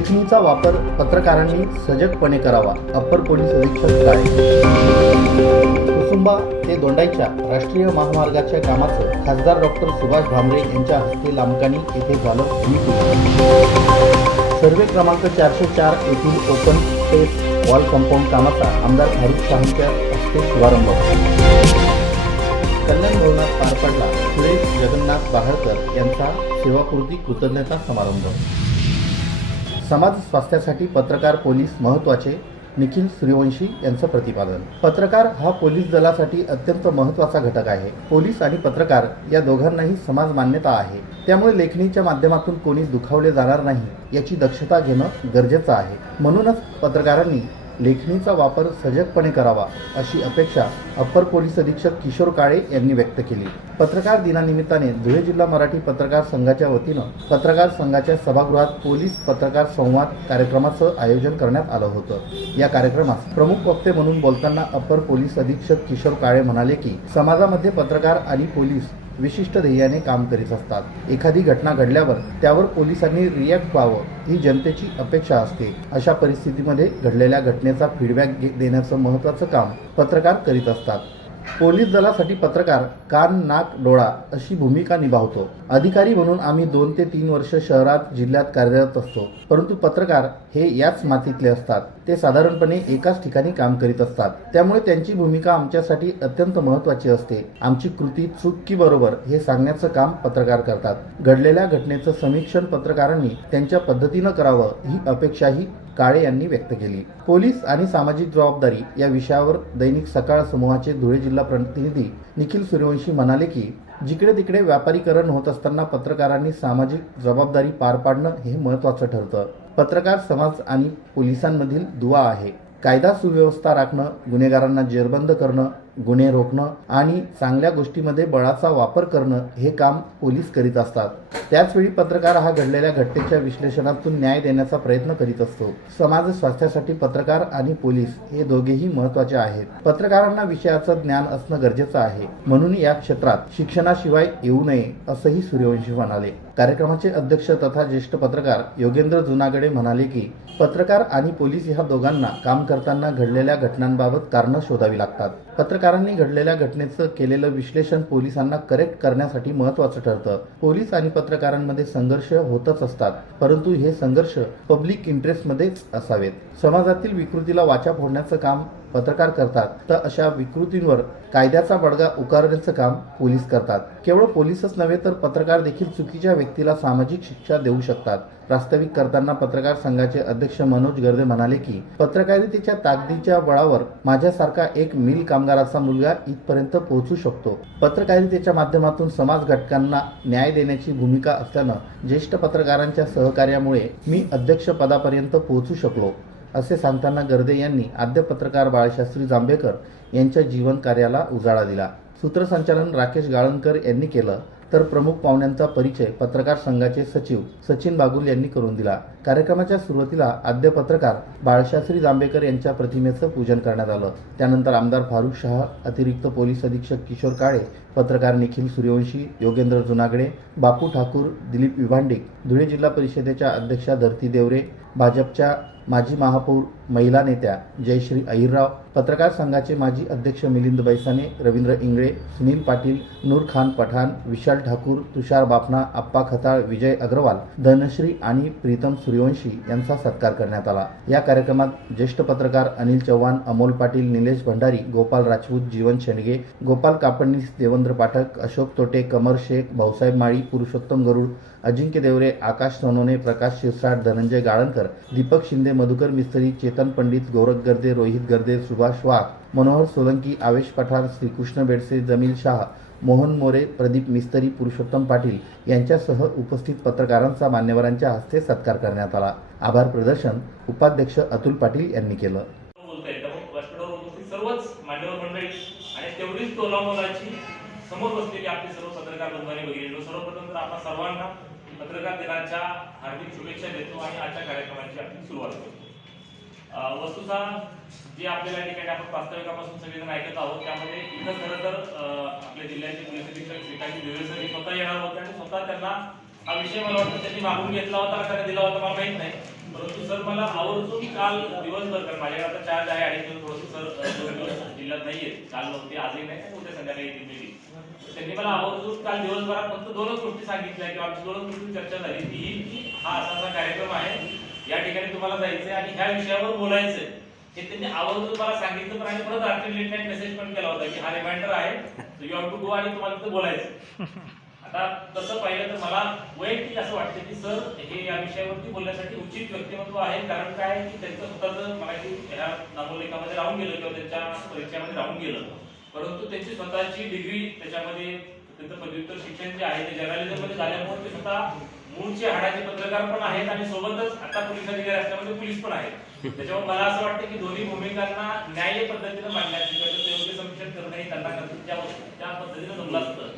लेखणीचा वापर पत्रकारांनी सजगपणे करावा. अप्पर पोलीस अधीक्षक काळे. कुसुंबा ते दोंडाईच्या राष्ट्रीय महामार्गाच्या कामाचं खासदार डॉक्टर सुभाष भामरे यांच्या हस्ते लामकानी येथे झालं भूमिपूजन. सर्वे क्रमांक 404 येथील ओपन स्पेस वॉल कंपाऊंड कामाचा आमदार फारुख शाहच्या हस्ते शुभारंभ. कल्याण भवनात पार पडला सुरेश जगन्नाथ बाहळकर यांचा सेवापूर्ती कृतज्ञता समारंभ. समाज स्वास्थ्यासाठी पत्रकार पोलीस महत्त्वाचे, निखिल सूर्यवंशी यांचं प्रतिपादन. पत्रकार हा पोलीस दलासाठी अत्यंत महत्त्वाचा घटक आहे. पोलीस आणि पत्रकार या दोघांनाही समाज मान्यता आहे. त्यामुळे लेखणीच्या माध्यमातून कोणी दुखावले जाणार नाही याची दक्षता घेणं गरजेचं आहे. म्हणूनच पत्रकारांनी लेखणीचा वापर सजगपणे करावा अशी अपेक्षा अप्पर पोलीस अधीक्षक किशोर काळे यांनी व्यक्त केली. पत्रकार दिनानिमित्ताने धुळे जिल्हा मराठी पत्रकार संघाच्या वतीनं पत्रकार संघाच्या सभागृहात पोलीस पत्रकार संवाद कार्यक्रमाचं आयोजन करण्यात आलं होतं. या कार्यक्रमास प्रमुख वक्ते म्हणून बोलताना अप्पर पोलीस अधीक्षक किशोर काळे म्हणाले की समाजामध्ये पत्रकार आणि पोलीस विशिष्ट ध्येयाने काम करीत असतात. एखादी घटना घडल्यावर त्यावर पोलिसांनी रिॲक्ट व्हावं ही जनतेची अपेक्षा असते. अशा परिस्थितीमध्ये घडलेल्या घटनेचा फीडबॅक देण्याचं महत्त्वाचं काम पत्रकार करीत असतात. पोलीस दलासाठी पत्रकार कान, नाक, डोळा अशी भूमिका निभावतो. अधिकारी म्हणून आम्ही 2 ते 3 वर्ष शहरात जिल्ह्यात कार्यरत असतो, परंतु पत्रकार हे याच मातीतले असतात. ते साधारणपणे एकाच ठिकाणी काम करीत असतात. त्यामुळे त्यांची भूमिका आमच्यासाठी अत्यंत महत्त्वाची असते. आमची कृती चूक की बरोबर हे सांगण्याचं काम पत्रकार करतात. घडलेल्या घटनेचं समीक्षण पत्रकारांनी त्यांच्या पद्धतीनं करावं ही अपेक्षाही काळे यांनी व्यक्त केली. पोलीस आणि सामाजिक जबाबदारी या विषयावर दैनिक सकाळ समूहाचे धुळे जिल्हा प्रतिनिधी निखिल सूर्यवंशी म्हणाले की जिकडे तिकडे व्यापारीकरण होत असताना पत्रकारांनी सामाजिक जबाबदारी पार पाडणं हे महत्त्वाचं ठरतं. पत्रकार समाज आणि पोलिसांमधील दुवा आहे. कायदा सुव्यवस्था राखणं, गुन्हेगारांना जेरबंद करणं, गुन्हे रोखणं आणि चांगल्या गोष्टीमध्ये बळाचा वापर करणं हे काम पोलीस करीत असतात. त्याचवेळी पत्रकार हा घडलेल्या घटनेच्या विश्लेषणातून न्याय देण्याचा प्रयत्न करीत असतो. समाज स्वास्थ्यासाठी पत्रकार आणि पोलीस हे दोघेही महत्त्वाचे आहेत. पत्रकारांना विषयाचं ज्ञान असणं गरजेचं आहे. म्हणून या क्षेत्रात शिक्षणाशिवाय येऊ नये असंही सूर्यवंशी म्हणाले. कार्यक्रमाचे अध्यक्ष तथा ज्येष्ठ पत्रकार योगेंद्र जुनागडे म्हणाले की पत्रकार आणि पोलीस ह्या दोघांना काम करताना घडलेल्या घटनांबाबत कारणं शोधावी लागतात. पत्रकारांनी घडलेल्या घटनेचं केलेलं विश्लेषण पोलिसांना करेक्ट करण्यासाठी महत्त्वाचं ठरतं. पोलीस आणि पत्रकारांमध्ये संघर्ष होतच असतात, परंतु हे संघर्ष पब्लिक इंटरेस्टमध्येच असावेत. समाजातील विकृतीला वाचा फोडण्याचं काम पत्रकार करतात, तर अशा विकृतींवर कायद्याचा बडगा उगारण्याचं काम पोलीस करतात. केवळ पोलीसच नव्हे तर पत्रकार देखील चुकीच्या व्यक्तीला सामाजिक शिक्षा देऊ शकतात. प्रास्ताविक करताना पत्रकार संघाचे अध्यक्ष मनोज गर्दे म्हणाले की पत्रकारितेच्या ताकदीच्या बळावर माझ्यासारखा एक मिल कामगाराचा मुलगा इथपर्यंत पोहोचू शकतो. पत्रकारितेच्या माध्यमातून समाज घटकांना न्याय देण्याची भूमिका असल्यानं ज्येष्ठ पत्रकारांच्या सहकार्यामुळे मी अध्यक्षपदापर्यंत पोहोचू शकलो असे सांगताना गर्दे यांनी आद्य पत्रकार बाळशास्त्री जांभेकर यांच्या जीवन कार्याला उजाळा दिला. सूत्रसंचालन राकेश गाळणकर यांनी केलं, तर प्रमुख पाहुण्यांचा परिचय पत्रकार संघाचे सचिव सचिन बागुल यांनी करून दिला. कार्यक्रमाच्या सुरुवातीला आद्य पत्रकार बाळशास्त्री जांभेकर यांच्या प्रतिमेचं पूजन करण्यात आलं. त्यानंतर आमदार फारुख शाह, अतिरिक्त पोलीस अधीक्षक किशोर काळे, पत्रकार निखिल सूर्यवंशी, योगेंद्र जुनागडे, बापू ठाकूर, दिलीप विभांडिक, धुळे जिल्हा परिषदेच्या अध्यक्षा धरती देवरे, भाजपच्या माजी महापौर, महिला नेत्या जयश्री अहिरराव, पत्रकार संघाचे माजी अध्यक्ष मिलिंद बैसाने, रवींद्र इंगळे, सुनील पाटील, नूर खान पठाण, विशाल ठाकूर, तुषार बापना, आप्पा खताळ, विजय अग्रवाल, धनश्री आणि प्रीतम सूर्यवंशी यांचा सत्कार करण्यात आला. या कार्यक्रमात ज्येष्ठ पत्रकार अनिल चव्हाण, अमोल पाटील, निलेश भंडारी, गोपाल राजपूत, जीवन शेंडगे, गोपाल कापडनीस, देवेंद्र पाठक, अशोक तोटे, कमर शेख, भाऊसाहेब माळी, पुरुषोत्तम गरुड, अजिंक्य देवरे, आकाश सोनोने, प्रकाश शिरसाट, धनंजय गाळणकर, दीपक शिंदे, मधुकर मिस्त्री, चेतन पंडित, गौरव गर्दे, रोहित गर्दे, सुभाष वाघ, मनोहर सोलंकी, आवेश पठार, श्रीकृष्ण बेडसे, जमील शाह, मोहन मोरे, प्रदीप मिस्त्री, पुरुषोत्तम पाटील यांच्यासह उपस्थित पत्रकारांचा मान्यवरांच्या हस्ते सत्कार करण्यात आला. आभार प्रदर्शन उपाध्यक्ष अतुल पाटील यांनी केलं. सर्वच मान्यवर मंडळी आणि तेवढीच तोलामोलाची समोर बसलेली आपली सर्व पत्रकार बंधूंनी बघितलं. सर्वप्रथम तर आपण सर्वांना पत्रकार दिनाच्या हार्दिक शुभेच्छा देतो आणि आजच्या कार्यक्रमाची आपली सुरुवात करतो. वस्तुतः जे आपल्याला ठिकाणी आपण प्रास्ताविकापासून सगळेजण ऐकत आहोत, त्यामध्ये इथं खरं तर आपल्या जिल्ह्याचे पोलीस अधीक्षक श्रीकांत देवरे सर स्वतः येणार होते आणि स्वतः त्यांना हा विषय मला वाटतं त्यांनी मागून घेतला होता का त्यांनी दिला होता मला माहित नाही, परंतु सर मला आवर्जून काल दिवसभर, कारण माझ्याकडे आता चार्ज आहे आणि थोडंसं सर 2 दिवस जिल्ह्यात नाहीये, काल नव्हते, आजही नाही आणि उद्या संध्याकाळी येतील मीटिंग. त्यांनी मला आवर्जून काल दिवसभरात फक्त 2च गोष्टी सांगितल्या किंवा आमची 2च गोष्टी चर्चा झाली, ती ही की हा असा कार्यक्रम आहे, या ठिकाणी तुम्हाला जायचंय आणि ह्या विषयावर बोलायचंय. हे त्यांनी आवर्जून मला सांगितलं, पण आणि परत रात्री लेट नाईट मेसेज पण केला होता की हा रिमाइंडर आहे, यू हॅव टू गो आणि तुम्हाला तिथं बोलायचं. आता तसं पाहिलं तर मला वैयक्तिक असं वाटतं की सर हे या विषयावरती बोलण्यासाठी उचित व्यक्तिमत्व आहे. कारण काय की त्यांचं स्वतःचं माहिती ह्या नामोल्लेखामध्ये राहून गेलं किंवा त्यांच्या परीक्षेमध्ये राहून गेलं, परंतु त्यांची स्वतःची डिग्री त्याच्यामध्ये त्यांचं पदव्युत्तर शिक्षण जे आहे ते जर्नलिझम मध्ये झाल्यामुळे ते स्वतः मूळचे हाडाचे पत्रकार पण आहेत आणि सोबतच आता पोलीस अधिकारी असल्यामुळे पोलीस पण आहेत. त्याच्यामुळे मला असं वाटतं की दोन्ही भूमिकांना न्याय्य पद्धतीने मांडण्याची किंवा त्याचं योग्य समीक्षण करणं हे त्यांना त्या पद्धतीने जमलं असतं,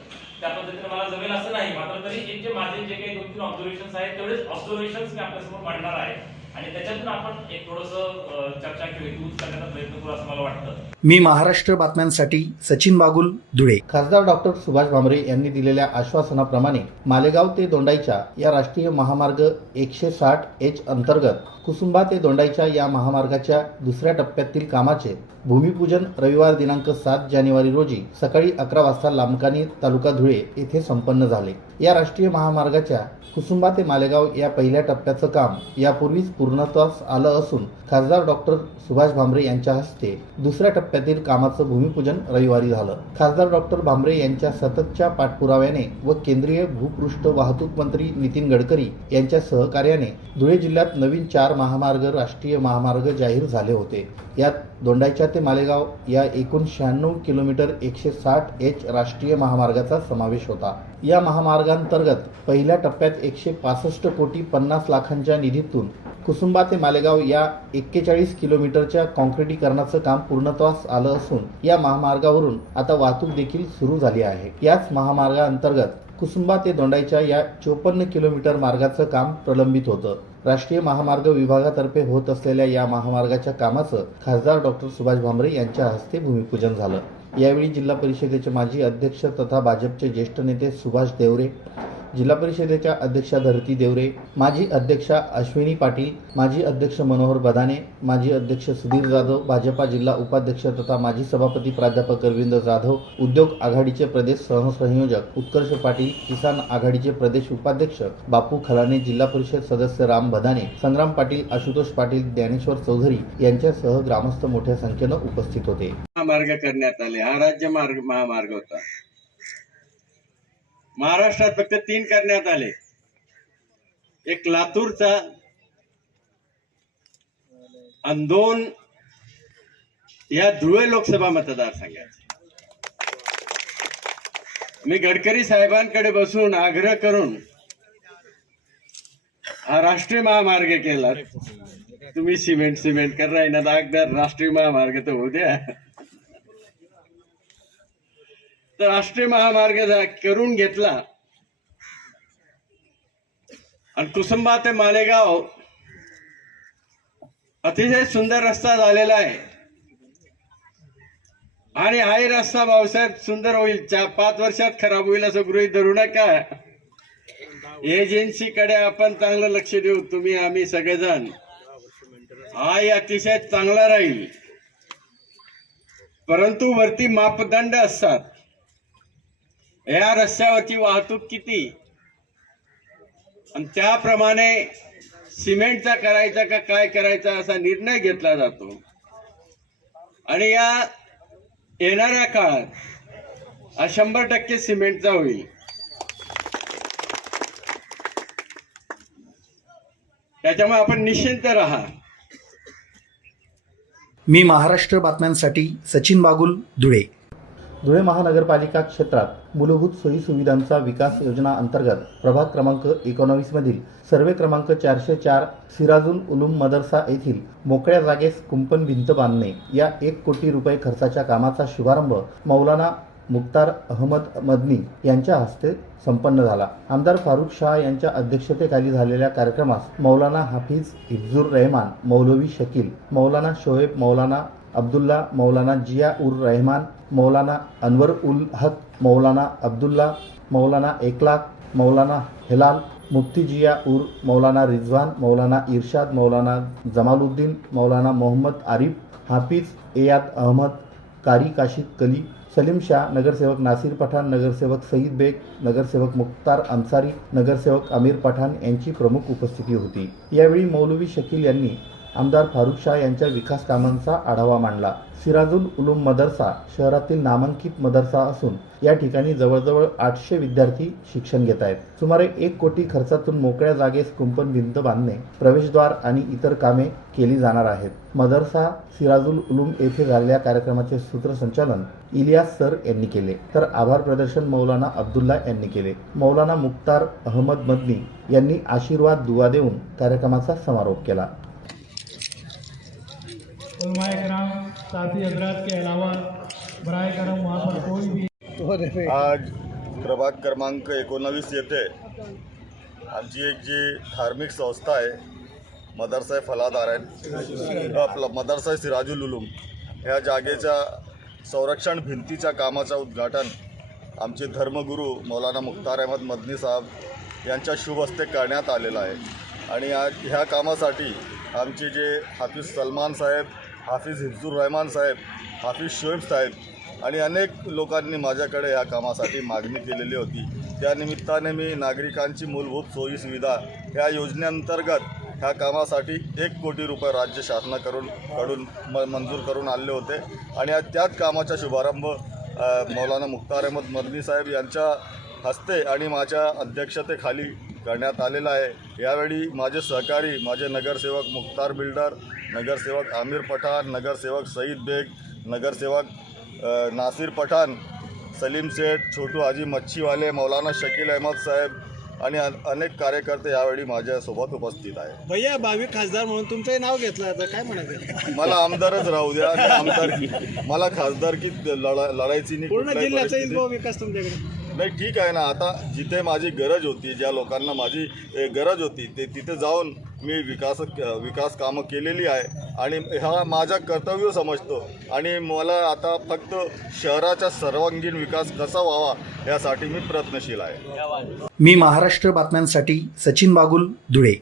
त्या पद्धतीने मला जमेल असं नाही. मात्र तरी एक जे माझे जे काही 2-3 ऑब्झर्वेशन्स आहेत तेवढेच ऑब्झर्वेशन्स मी आपल्यासमोर मांडणार आहे आणि त्याच्यातून आपण एक थोडंसं चर्चा किंवा हेतू करण्याचा प्रयत्न करू असं मला वाटतं. मी महाराष्ट्र बातम्यांसाठी सचिन बागुल, धुळे. खासदार डॉक्टर सुभाष भामरे यांनी दिलेल्या आश्वासनाप्रमाणे मालेगाव ते दोंडाईच्या या राष्ट्रीय महामार्ग 160H अंतर्गत कुसुंबा ते दोंडाईच्या या महामार्गाच्या दुसऱ्या टप्प्यातील कामाचे भूमिपूजन रविवार दिनांक 7 जानेवारी रोजी सकाळी 11 वाजता लामकानी तालुका धुळे येथे संपन्न झाले. या राष्ट्रीय महामार्गाच्या कुसुंबा ते मालेगाव या पहिल्या टप्प्याचं काम यापूर्वीच पूर्णत्वास आलं असून खासदार डॉक्टर सुभाष भामरे यांच्या हस्ते दुसऱ्या टप्प्यातील कामाचं भूमिपूजन रविवारी झालं. खासदार डॉक्टर भामरे यांच्या सततच्या पाठपुराव्याने व केंद्रीय भूपृष्ठ वाहतूक मंत्री नितीन गडकरी यांच्या सहकार्याने धुळे जिल्ह्यात नवीन 4 महामार्ग राष्ट्रीय महामार्ग जाहीर झाले होते. यात दोंडाईच्या ते मालेगाव या एकूण 96 किलोमीटर 160H राष्ट्रीय महामार्गाचा समावेश होता. या महामार्गांतर्गत पहिल्या टप्प्यात 165 कोटी 50 लाखांच्या निधीतून कुसुंबा ते मालेगाव या 41 किलोमीटरच्या काँक्रिटीकरणाचं काम पूर्णत्वास आलं असून या महामार्गावरून आता वाहतूक देखील सुरू झाली आहे. याच महामार्गाअंतर्गत कुसुंबा ते दोंडाईच्या या 54 किलोमीटर मार्गाचं काम प्रलंबित होतं. राष्ट्रीय महामार्ग विभागातर्फे होत असलेल्या या महामार्गाच्या कामाचं खासदार डॉक्टर सुभाष भामरे यांच्या हस्ते भूमिपूजन झालं. यावेळी जिल्हा परिषदेचे माजी अध्यक्ष तथा भाजपचे ज्येष्ठ नेते सुभाष देवरे, जिल्हा परिषदेच्या अध्यक्षा धरती देवरे, माजी अध्यक्षा अश्विनी पाटील, माजी अध्यक्ष मनोहर बदाने, माजी अध्यक्ष सुधीर जाधव, भाजपा जिल्हा उपाध्यक्ष तथा माजी सभापती प्राध्यापक अरविंद जाधव, उद्योग आघाडीचे प्रदेश सहसंयोजक उत्कर्ष पाटील, किसान आघाडीचे प्रदेश उपाध्यक्ष बापू खलाने, जिल्हा परिषद सदस्य राम बदाने, संग्राम पाटील, आशुतोष पाटील, ज्ञानेश्वर चौधरी यांच्यासह ग्रामस्थ मोठ्या संख्येनं उपस्थित होते. महामार्ग करण्यात आले. हा राज्य महामार्ग होता. महाराष्ट्रात फक्त 3 करण्यात आले. एक लातूरचा आणि 2 या धुळे लोकसभा मतदारसंघाचा. मी गडकरी साहेबांकडे बसून आग्रह करून हा राष्ट्रीय महामार्ग केला. तुम्ही सिमेंट कर राही ना, दागदार राष्ट्रीय महामार्ग तर होऊ द्या. तर राष्ट्रीय महामार्ग करून घेतला आणि कुसुंबा ते मालेगाव अतिशय सुंदर रस्ता झालेला आहे आणि हाही रस्ता भाऊसाहेब सुंदर होईल. 4-5 वर्षात खराब होईल असं गृहीत धरू नका. एजन्सीकडे आपण चांगलं लक्ष देऊ, तुम्ही आम्ही सगळेजण. हाही अतिशय चांगला राहील, परंतु वरती मापदंड असतात. या रस्त्यावरची वाहतूक किती आणि त्याप्रमाणे सिमेंटचा करायचा का काय करायचा असा निर्णय घेतला जातो आणि या येणाऱ्या काळात हा 100% सिमेंटचा होईल. त्याच्यामुळे आपण निश्चिंत राहा. मी महाराष्ट्र बातम्यांसाठी सचिन बागुल, धुळे. धुळे महानगरपालिका क्षेत्रात मूलभूत सोयीसुविधांचा विकास योजना अंतर्गत प्रभाग क्रमांक 19 मधील सर्वे क्रमांक 404 सिराजुल उलूम मदरसा येथील मोकळ्या जागेस कुंपण भिंत बांधणे या 1 कोटी रुपये खर्चाच्या कामाचा शुभारंभ मौलाना मुख्तार अहमद मदनी यांच्या हस्ते संपन्न झाला. आमदार फारुख शाह यांच्या अध्यक्षतेखाली झालेल्या कार्यक्रमास मौलाना हाफिज हिफ्जुर रहमान, मौलवी शकील, मौलाना शोएब, मौलाना अब्दुल्ला, मौलाना जिया उर रहमान, मौलाना अनवर उल हक, मौलाना अब्दुल्ला, मौलाना एकलाक, मौलाना हिलाल, मुफ्ती जिया उर मौलाना रिजवान, मौलाना इरशाद, मौलाना जमालुद्दीन, मौलाना मोहम्मद आरिफ, हाफिज एयाद अहमद, कारी काशिद कली, सलीम शाह, नगरसेवक नासिर पठाण, नगरसेवक सईद बेग, नगरसेवक मुख्तार अन्सारी, नगरसेवक आमिर पठाण यांची प्रमुख उपस्थिती होती. यावेळी मौलवी शकील यांनी आमदार फारुख शाह यांच्या विकास कामांचा आढावा मांडला. सिराजुल उलूम मदरसा शहरातील नामांकित मदरसा असून या ठिकाणी जवळजवळ 800 विद्यार्थी शिक्षण घेत आहेत. सुमारे 1 कोटी खर्चातून मोकळ्या जागेस कुंपण भिंत बांधणे, प्रवेशद्वार आणि इतर कामे केली जाणार आहेत. मदरसा सिराजुल उलूम येथे झालेल्या कार्यक्रमाचे सूत्रसंचालन इलियास सर यांनी केले, तर आभार प्रदर्शन मौलाना अब्दुल्ला यांनी केले. मौलाना मुख्तार अहमद मदनी यांनी आशीर्वाद दुआ देऊन कार्यक्रमाचा समारोप केला. उलमाए कराम साथी हजरात के अलावा बराए करम वहाँ पर कोई भी आज प्रभाग क्रमांक 19 येथे आमची एक जी धार्मिक संस्था आहे मदरसा फलादार आहे आपला मदरसा सिराजुल उलूम या जागेच्या संरक्षण भिंतीच्या कामाचं उद्घाटन आमचे धर्मगुरू मौलाना मुख्तार अहमद मदनी साहेब यांच्या शुभ हस्ते करण्यात आलेलं आहे. आणि आज ह्या कामासाठी आमचे जे हाफिज सलमान साहेब, हाफिज हिफ्जुर रहमान साहेब, हाफिज शोएब साहेब आणि अनेक लोकांनी माझ्याकडे या कामासाठी मागणी केलेली होती. त्या निमित्ताने मी नागरिकांची मूलभूत सोयीसुविधा या योजनेअंतर्गत ह्या कामासाठी 1 कोटी रुपये राज्य शासनाकडून मंजूर करून आणले होते. आणि आज त्याच कामाचा शुभारंभ मौलाना मुख्तार अहमद मदनी साहेब यांच्या हस्ते आणि माझ्या अध्यक्षतेखाली करण्यात आलेला आहे. यावेळी माझे सहकारी, माझे नगरसेवक मुख्तार बिल्डर, नगरसेवक आमिर पठाण, नगरसेवक सईद बेग, नगरसेवक नासिर पठाण, सलीम सेठ, छोटू हाजी मच्छीवाले, मौलाना शकील अहमद साहेब आणि अनेक कार्यकर्ते यावेळी माझ्यासोबत उपस्थित आहेत. भैया 22 खासदार म्हणून तुमचंही नाव घेतलं आता काय म्हणायचं? मला आमदारच राहू द्या. आमदारकी मला खासदारकीत लढायची नाही. पूर्ण कुठल्याही जिल्ह्याचा परिस्थितीत. इल्बो विकास तुमच्याकडे नाही, ठीक आहे ना. आता जिथे माझी गरज होती, ज्या लोकांना माझी गरज होती ते तिथे जाऊन मी विकास कामं केलेली आहे आणि हा माझा कर्तव्य समजतो. आणि मला आता फक्त शहराचा सर्वांगीण विकास कसा व्हावा यासाठी मी प्रयत्नशील आहे. मी महाराष्ट्र बातम्यांसाठी सचिन बागुल, धुळे.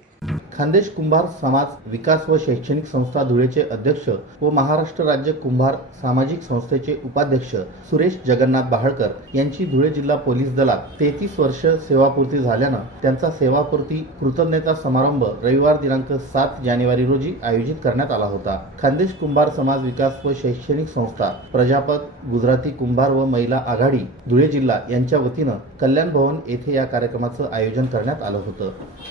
खानदेश कुंभार समाज विकास व शैक्षणिक संस्था धुळेचे अध्यक्ष व महाराष्ट्र राज्य कुंभार सामाजिक संस्थेचे उपाध्यक्ष सुरेश जगन्नाथ बाहळकर यांची धुळे जिल्हा पोलीस दलात 33 वर्ष सेवापूर्ती झाल्यानं त्यांचा सेवापूर्ती कृतज्ञता समारंभ रविवार दिनांक 7 जानेवारी रोजी आयोजित करण्यात आला होता. खानदेश कुंभार समाज विकास व शैक्षणिक संस्था, प्रजापत, गुजराती कुंभार व महिला आघाडी धुळे जिल्हा यांच्या वतीनं कल्याण भवन येथे या कार्यक्रमाचं आयोजन करण्यात आलं होतं.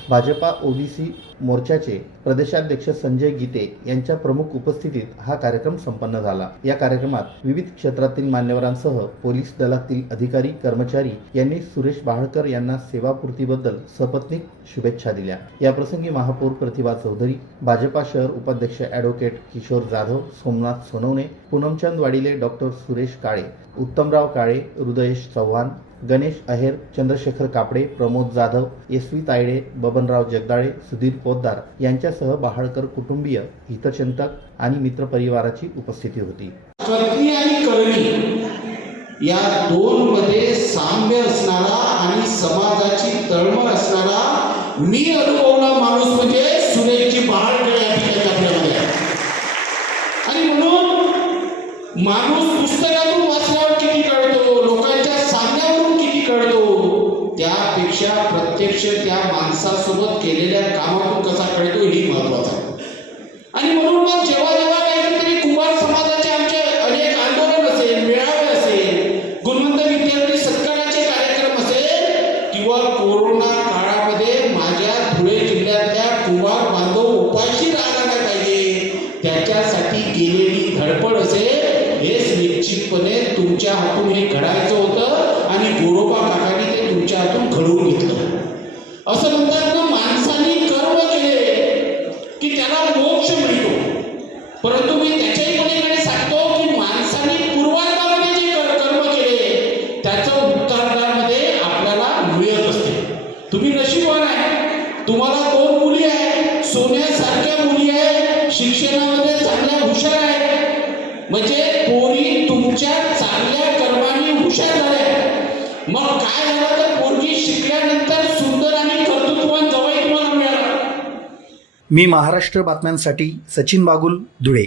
भाजपा ओबीसी मोर्चाचे प्रदेशाध्यक्ष संजय गीते यांच्या प्रमुख उपस्थितीत हा कार्यक्रम संपन्न झाला. या कार्यक्रमात विविध क्षेत्रातील मान्यवरांसह पोलीस दलातील अधिकारी, कर्मचारी यांनी सुरेश बाहळकर यांना सेवापूर्तीबद्दल सपत्नीक शुभेच्छा दिल्या. याप्रसंगी महापौर प्रतिभा चौधरी, भाजपा शहर उपाध्यक्ष ॲडव्होकेट किशोर जाधव, सोमनाथ सोनवणे, पूनमचंद वाडिले, डॉक्टर सुरेश काळे, उत्तमराव काळे, हृदयेश चव्हाण, गणेश अहेर, चंद्रशेखर कापडे, प्रमोद जाधव, एसवी तायडे, बबनराव जगदाळे, सुधीर पोद्दार यांच्यासह बाहळकर कुटुंबीय, हितचिंतक आणि मित्रपरिवाराची उपस्थिती होती. कर्ती आणि करणी या दोन मध्ये साम्य असणारा आणि समाजाची तळमळ असणारा मी अनुभवला माणूस म्हणजे सुरेशजी बाहळकर या ठिकाणी आपल्यामध्ये. आणि म्हणून माणूस पुस्तकातून वाचल्यावर किती कळतो, लोकांच्या सांगण्यावरून किती कळतो, त्यापेक्षा प्रत्यक्ष त्या माणसासोबत केलेल्या कामातून कसा कळतो ही महत्वाचं आहे. आणि म्हणून मग जेव्हा जेव्हा काहीतरी कुंभार समाजाचे आमचे अनेक आंदोलन असेल, मेळावे असेल, गुणवंत विद्यार्थी सत्काराचे कार्यक्रम असेल किंवा कोरोना काळामध्ये माझ्या धुळे जिल्ह्यातल्या कुंभार बांधव उपाशी राहणार नाही पाहिजे त्याच्यासाठी केलेली धडपड असेल, हेच निश्चितपणे तुमच्या हातून हे घडायचं होतं आणि गोरोबा काकांनी ते तुमच्या हातून घडवून घेतलं. असं म्हणतात ना, माणसाने कर्म केले की त्याला मोक्ष मिळतो, परंतु मी त्याच्याही पलीकडे सांगतो की माणसाने पूर्वार्धामध्ये जे कर्म केले त्याचं उत्तरार्धामध्ये आपल्याला मिळत असते. तुम्ही नशीबवान आहे, तुम्हाला 2 मुली आहेत, सोन्यासारख्या मुली आहेत, शिक्षणामध्ये चांगल्या हुशार आहेत. म्हणजे पोरी तुमच्या चांगल्या कर्माने हुशार झाल्या. मग काय झालं तर पोरगी शिकल्यानंतर सुंदर आणि कर्तृत्व मी महाराष्ट्र बातम्यांसाठी सचिन बागुल, धुळे.